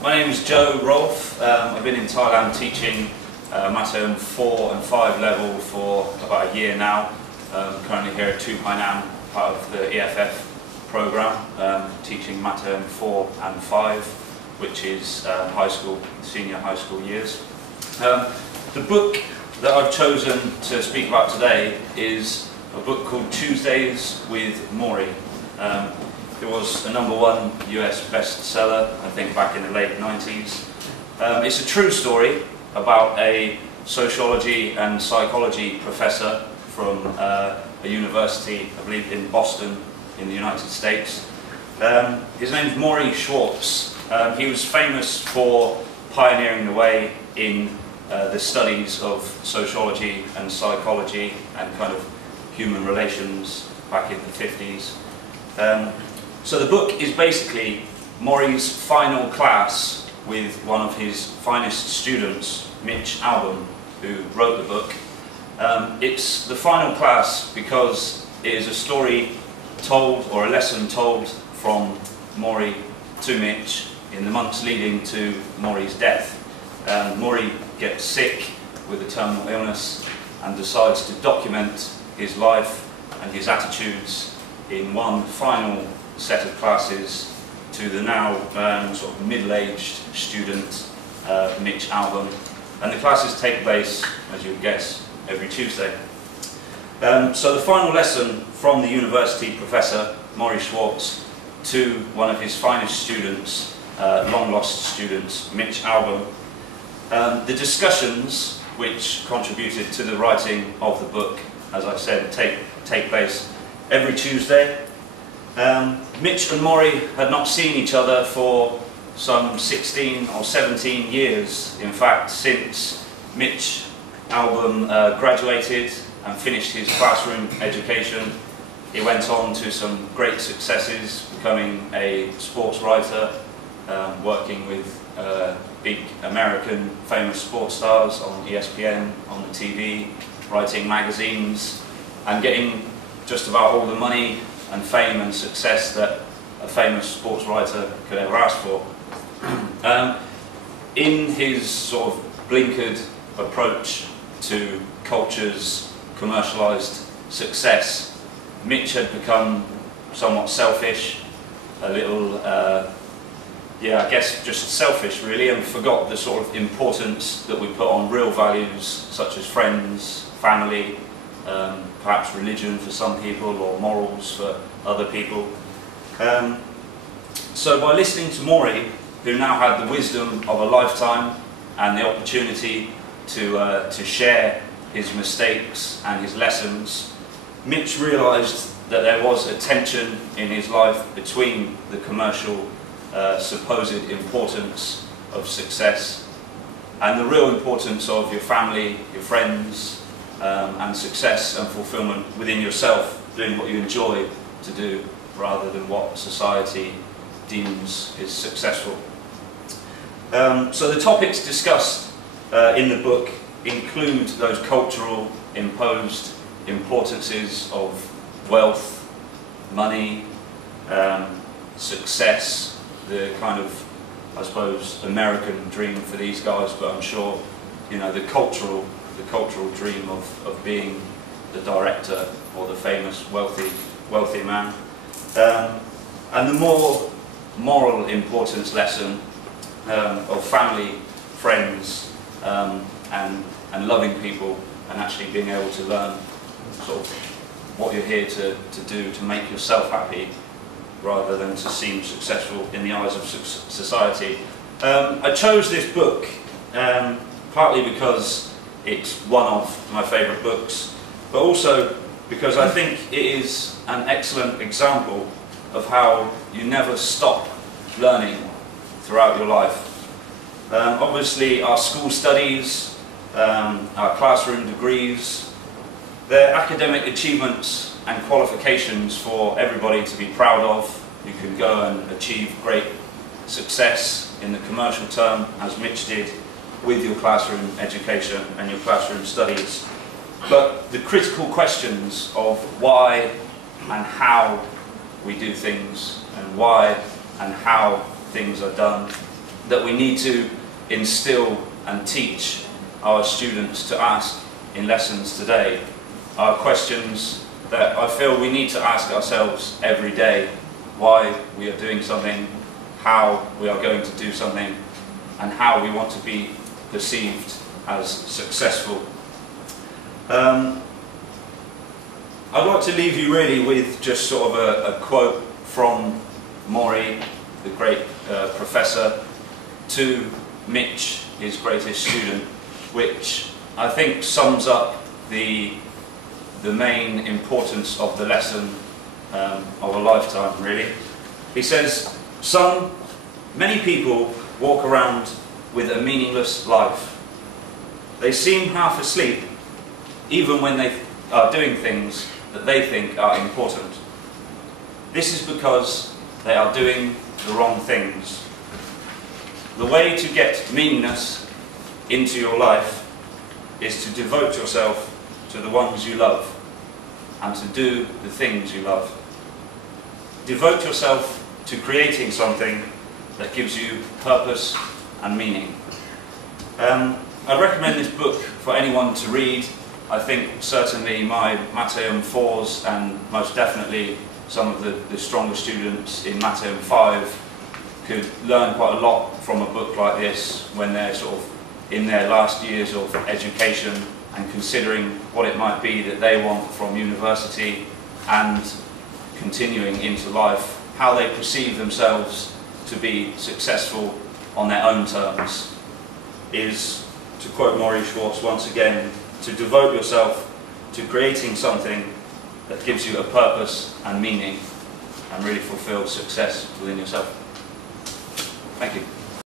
My name is Joe Rolfe. I've been in Thailand teaching Maths 4 and 5 level for about a year now. Currently here at Thewphaingarm, part of the EFF program, teaching Maths 4 and 5, which is high school, senior high school years. The book that I've chosen to speak about today is a book called Tuesdays with Maury. It was a #1 US bestseller, I think, back in the late 90s. It's a true story about a sociology and psychology professor from a university, I believe, in Boston, in the United States. His name's Maury Schwartz. He was famous for pioneering the way in the studies of sociology and psychology and kind of human relations back in the 50s. So the book is basically Maury's final class with one of his finest students, Mitch Albom, who wrote the book. It's the final class because it is a story told, or a lesson told, from Maury to Mitch in the months leading to Maury's death. Maury gets sick with a terminal illness and decides to document his life and his attitudes in one final set of classes to the now sort of middle-aged student, Mitch Albom. And the classes take place, as you would guess, every Tuesday. So the final lesson from the university professor, Maury Schwartz, to one of his finest students, long-lost students, Mitch Albom. The discussions which contributed to the writing of the book, as I said, take place every Tuesday. Mitch and Maury had not seen each other for some 16 or 17 years. In fact, since Mitch Albom graduated and finished his classroom education, he went on to some great successes, becoming a sports writer, working with big American famous sports stars on ESPN, on the TV, writing magazines, and getting just about all the money and fame and success that a famous sports writer could ever ask for. In his sort of blinkered approach to culture's commercialised success, Mitch had become somewhat selfish, a little, yeah, I guess just selfish really, and forgot the sort of importance that we put on real values such as friends, family, perhaps religion for some people, or morals for other people. So by listening to Maury, who now had the wisdom of a lifetime and the opportunity to share his mistakes and his lessons, Mitch realised that there was a tension in his life between the commercial supposed importance of success and the real importance of your family, your friends, and success and fulfillment within yourself, doing what you enjoy to do rather than what society deems is successful. So the topics discussed in the book include those cultural imposed importances of wealth, money, success, the kind of, I suppose, American dream for these guys, but I'm sure, you know, the cultural dream of being the director or the famous wealthy man. And the more moral importance lesson of family, friends, and loving people, and actually being able to learn sort of what you're here to do to make yourself happy rather than to seem successful in the eyes of society. I chose this book partly because it's one of my favourite books, but also because I think it is an excellent example of how you never stop learning throughout your life. Obviously our school studies, our classroom degrees, they're academic achievements and qualifications for everybody to be proud of. You can go and achieve great success in the commercial term, as Mitch did, with your classroom education and your classroom studies. But the critical questions of why and how we do things, and why and how things are done, that we need to instill and teach our students to ask in lessons today are questions that I feel we need to ask ourselves every day. Why we are doing something, how we are going to do something, and how we want to be perceived as successful. I'd like to leave you really with just sort of a quote from Maury, the great professor, to Mitch, his greatest student, which I think sums up the main importance of the lesson of a lifetime, really. He says, many people walk around with a meaningless life. They seem half asleep, even when they are doing things that they think are important. This is because they are doing the wrong things. The way to get meaningless into your life is to devote yourself to the ones you love and to do the things you love. Devote yourself to creating something that gives you purpose and meaning. I recommend this book for anyone to read. I think certainly my Mateum 4s and most definitely some of the stronger students in Mateum 5 could learn quite a lot from a book like this when they're sort of in their last years of education and considering what it might be that they want from university and continuing into life, how they perceive themselves to be successful on their own terms, is, to quote Maury Schwartz once again, to devote yourself to creating something that gives you a purpose and meaning and really fulfill success within yourself. Thank you.